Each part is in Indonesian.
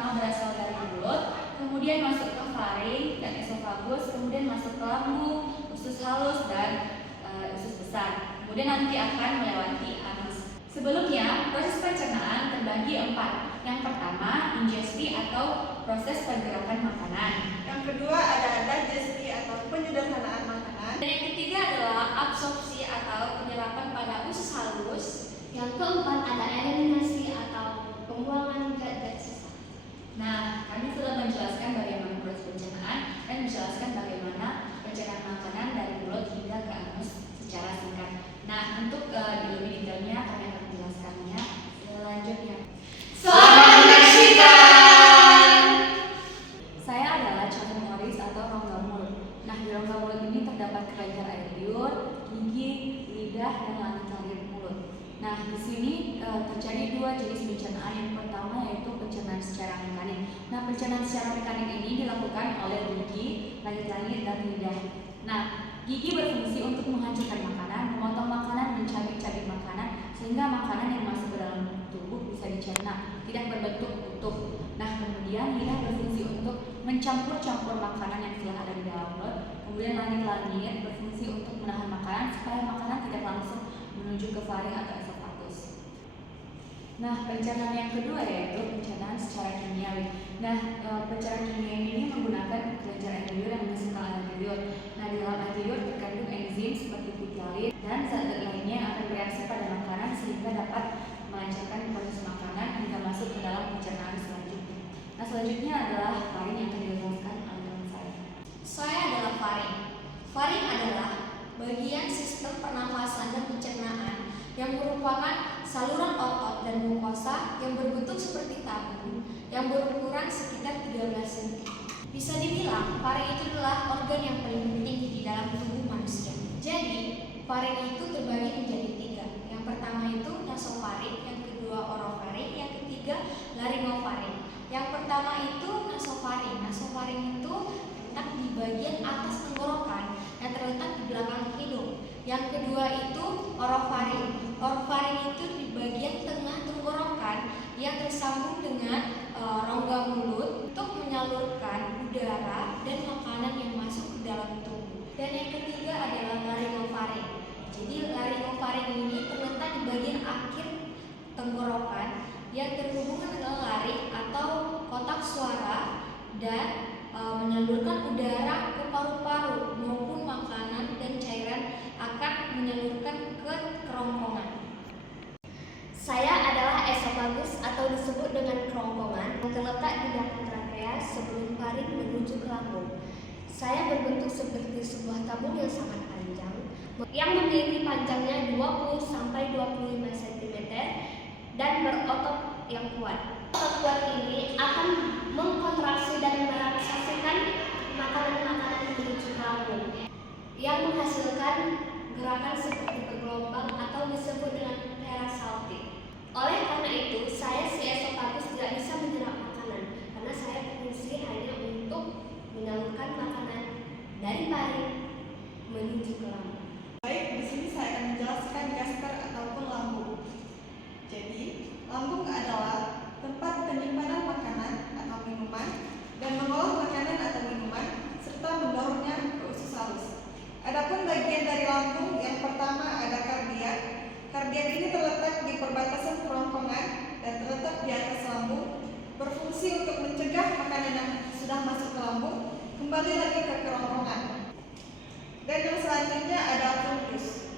pertama berasal dari mulut, kemudian masuk ke faring dan esofagus, kemudian masuk ke lambung, usus halus dan usus besar. Kemudian nanti akan melewati anus. Sebelumnya, proses pencernaan terbagi 4. Yang pertama, ingesti atau proses pergerakan makanan. Yang kedua ada digesti atau penyederhanaan makanan. Dan yang ketiga adalah absorpsi atau penyerapan pada usus halus. Yang keempat ada eliminasi atau pembuangan zat-zat sisa. Nah, kami telah menjelaskan bagaimana proses pencernaan dan menjelaskan bagaimana pencernaan makanan dari mulut hingga ke anus secara singkat. Nah, untuk lebih detailnya kami akan menjelaskannya selanjutnya. Selamat menyaksikan. Saya adalah calon Morris atau rongga mulut. Nah, di rongga mulut ini terdapat kelenjar air liur, gigi, lidah, dan langit-langit mulut. Nah, di sini terjadi 2 jenis pencernaan. Yang pertama yaitu pencernaan secara mekanik. Nah, pencernaan secara mekanik ini dilakukan oleh gigi, langit-langit, dan lidah. Nah, gigi berfungsi untuk menghancurkan makanan, memotong makanan, mencabik-cabik makanan, sehingga makanan yang masuk ke dalam tubuh bisa dicerna, tidak berbentuk utuh. Nah, kemudian lidah berfungsi untuk mencampur-campur makanan yang telah ada di dalam mulut. Kemudian langit-langit berfungsi untuk menahan makanan supaya makanan tidak langsung menuju ke faring atau esofagus. Nah, pencernaan yang kedua yaitu pencernaan secara kimiawi. Nah, pencernaan kimiawi ini menggunakan kelenjar air liur yang masuk ke air liur. Nah, di dalam air liur terkandung enzim seperti ptyalin dan zat-zat lainnya yang akan bereaksi pada makanan sehingga dapat melancarkan proses makanan hingga masuk ke dalam pencernaan selanjutnya. Nah, selanjutnya adalah faring yang akan dijelaskan oleh teman saya. Saya adalah faring. Faring adalah bagian sistem pernafasan dan pencernaan yang merupakan saluran otot dan mukosa yang berbentuk seperti tabung yang berukuran sekitar 13 cm. Bisa dibilang, faring itu adalah organ yang paling penting di dalam tubuh manusia. Jadi, faring itu terbagi menjadi 3. Yang pertama itu nasofaring, yang kedua orofaring, yang ketiga laringofaring. Yang pertama itu nasofaring. Nasofaring itu terletak di bagian atas tenggorokan yang terletak di belakang hidung. Yang kedua itu orofaring. Orofaring itu di bagian tengah tenggorokan yang tersambung dengan rongga mulut untuk menyalurkan udara dan makanan yang masuk ke dalam tubuh. Dan yang ketiga adalah laringofaring. Jadi laringofaring ini terletak di bagian akhir tenggorokan yang terhubungan dengan laring atau kotak suara dan menyalurkan udara ke paru-paru maupun makanan dan cairan akan menyalurkan ke kerongkongan. Saya adalah esofagus atau disebut dengan kerongkongan yang terletak di belakang trakea sebelum faring menuju ke lambung. Saya berbentuk seperti sebuah tabung yang sangat panjang yang memiliki panjangnya 20-25 cm dan berotot yang kuat. Otot kuat ini akan mengkontraksi dan merelaksasikan makanan-makanan menuju ke lambung yang menghasilkan gerakan seperti bergelombang atau disebut dengan parasaltik. Oleh karena itu, saya si esofagus tidak bisa menyerap makanan karena saya berfungsi hanya untuk menyalurkan makanan dari faring menuju ke lambung. Baik, di sini saya akan menjelaskan gaster ataupun lambung. Jadi, lambung adalah tempat penyimpanan makanan atau minuman dan mengolah makanan atau minuman serta mendorongnya ke usus halus. Adapun bagian dari lambung yang pertama ada kardiak. Kardiak ini terletak di perbatasan kerongkongan dan terletak di atas lambung, berfungsi untuk mencegah makanan yang sudah masuk ke lambung kembali lagi ke kerongkongan. Dan yang selanjutnya ada fulgus.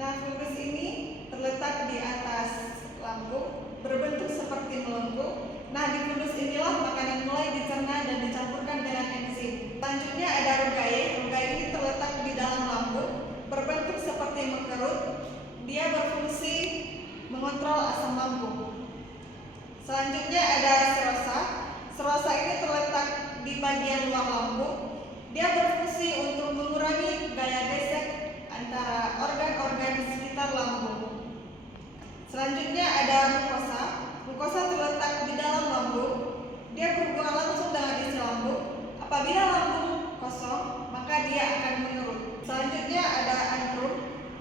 Nah, fulgus ini terletak di atas lambung, berbentuk seperti melengkung. Nah, di fulgus inilah makanan mulai dicerna dan dicampurkan dengan enzim. Selanjutnya ada rugae. Rugae ini terletak di dalam lambung, berbentuk seperti mengkerut. Dia berfungsi mengontrol asam lambung. Selanjutnya ada serosa. Serosa ini terletak di bagian luar lambung. Dia berfungsi untuk mengurangi gaya gesek antara organ-organ di sekitar lambung. Selanjutnya ada mukosa. Mukosa terletak di dalam lambung. Dia berhubungan langsung dengan isi lambung. Apabila lambung kosong, maka dia akan menurun. Selanjutnya ada antrum.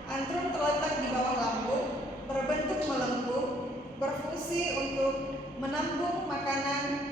Antrum terletak di bawah lambung, berbentuk melengkung, berfungsi untuk menampung makanan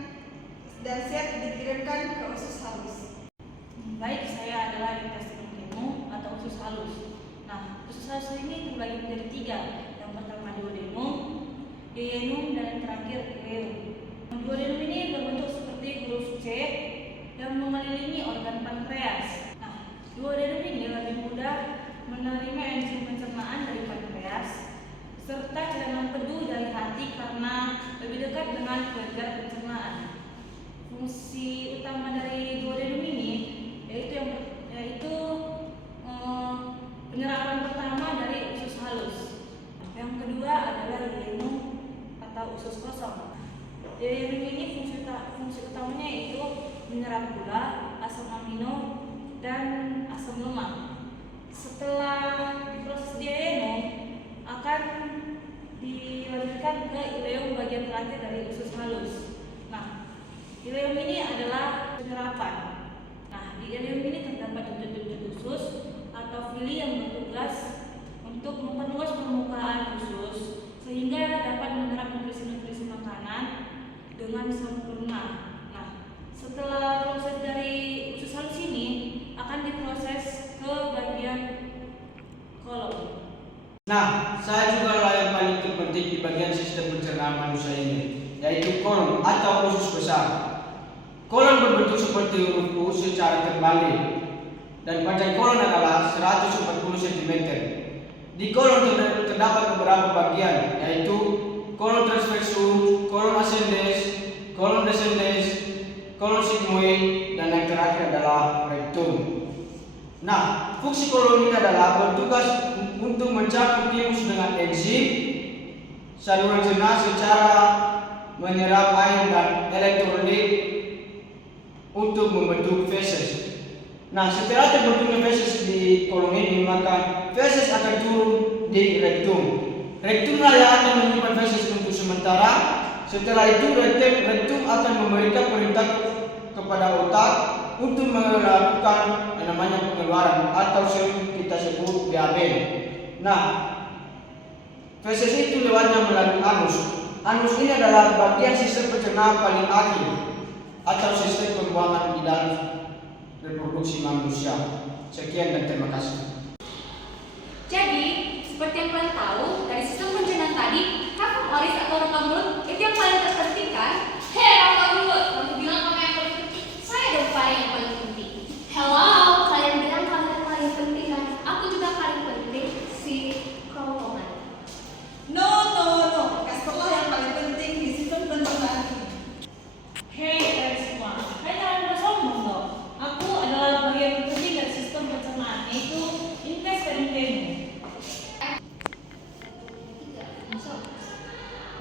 menerima enzim pencernaan dari pankreas, serta cairan empedu dari hati karena lebih dekat dengan kelenjar pencernaan. Fungsi utama dari duodenum ini yaitu penyerapan pertama dari usus halus. Yang kedua adalah ileum atau usus kosong. Ileum ini fungsi utamanya yaitu menyerap gula, asam amino, dan asam lemak. Setelah diproses di ileum akan dilanjutkan ke ileum bagian terakhir dari usus halus. Nah, ileum ini adalah penyerapan. Nah, di ileum ini terdapat dendrit usus atau fili yang bertugas untuk memperluas permukaan usus sehingga dapat menyerap nutrisi-nutrisi makanan dengan sempurna. Nah, setelah proses dari usus halus ini akan diproses ke bagian kolon. Nah, saya juga lah yang paling terpenting di bagian sistem pencernaan manusia ini, yaitu kolon atau usus besar. Kolon berbentuk seperti huruf U secara terbalik, dan panjang kolon adalah 140 cm. Di kolon terdapat beberapa bagian, yaitu kolon transversum, kolon ascendens, kolon descendens, kolon sigmoid, dan yang terakhir adalah rectum. Nah, fungsi kolon ini adalah bertugas untuk mencakup timus dengan enzim, saluran cerna secara menyerap air dan elektrolit untuk membentuk feses. Nah, setelah terbentuknya feses di kolon ini, maka feses akan turun di rektum. Rektumlah yang akan menyimpan feses untuk sementara. Setelah itu rektum akan memberikan perintah kepada otak untuk melakukan yang namanya pengeluaran atau sering kita sebut BAB. Nah, feses itu lewatnya melalui anus. Anus ini adalah bagian sistem pencernaan paling akhir atau sistem pembuangan di dalam reproduksi manusia. Sekian dan terima kasih. Jadi, seperti yang kalian tahu, dari sistem pencernaan tadi, kafum oris atau rongga mulut itu yang paling terpenting kan? Hei rongga mulut, kamu bilang kamu yang paling penting. Saya dong paling yang paling penting. Hello, kalian bilang kalian paling penting kan? Aku juga paling penting, si kerongkongan. No, Casperlah yang paling penting di sistem pencernaan ini. Hei kalian semua, kalian jangan bersombong dong. Aku adalah bagian penting dari sistem pencernaan, yaitu intestine.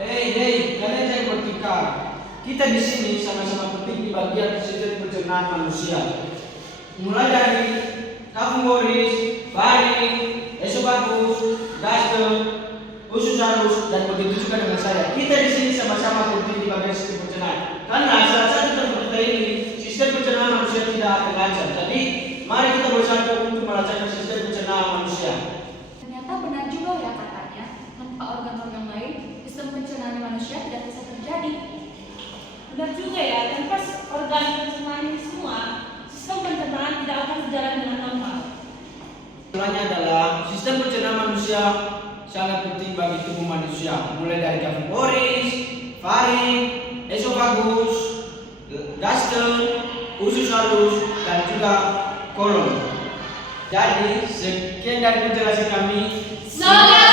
Hei, kalian jangan bertikar. Kita di sini sama-sama penting di bagian sistem pencernaan manusia. Mulai dari kafum oris, faring, esophagus, gaster, usus halus, dan begitu juga dengan saya. Kita di sini sama-sama penting di bagian sistem pencernaan. Karena salah satu tanpa kita ini, sistem pencernaan manusia tidak akan lancar. Jadi, mari kita bersatu untuk melancarkan sistem pencernaan manusia. Ternyata benar juga ya katanya, tanpa organ-organ lain, sistem pencernaan manusia tidak bisa terjadi. Benar juga ya, tanpa organ pencernaan ini semua, sistem pencernaan tidak akan berjalan dengan normal. Kesimpulannya adalah sistem pencernaan manusia sangat penting bagi tubuh manusia, mulai dari kafum oris, faring, esophagus, gaster, usus halus, dan juga kolon. Jadi, sekian dari penjelasan kami. Semoga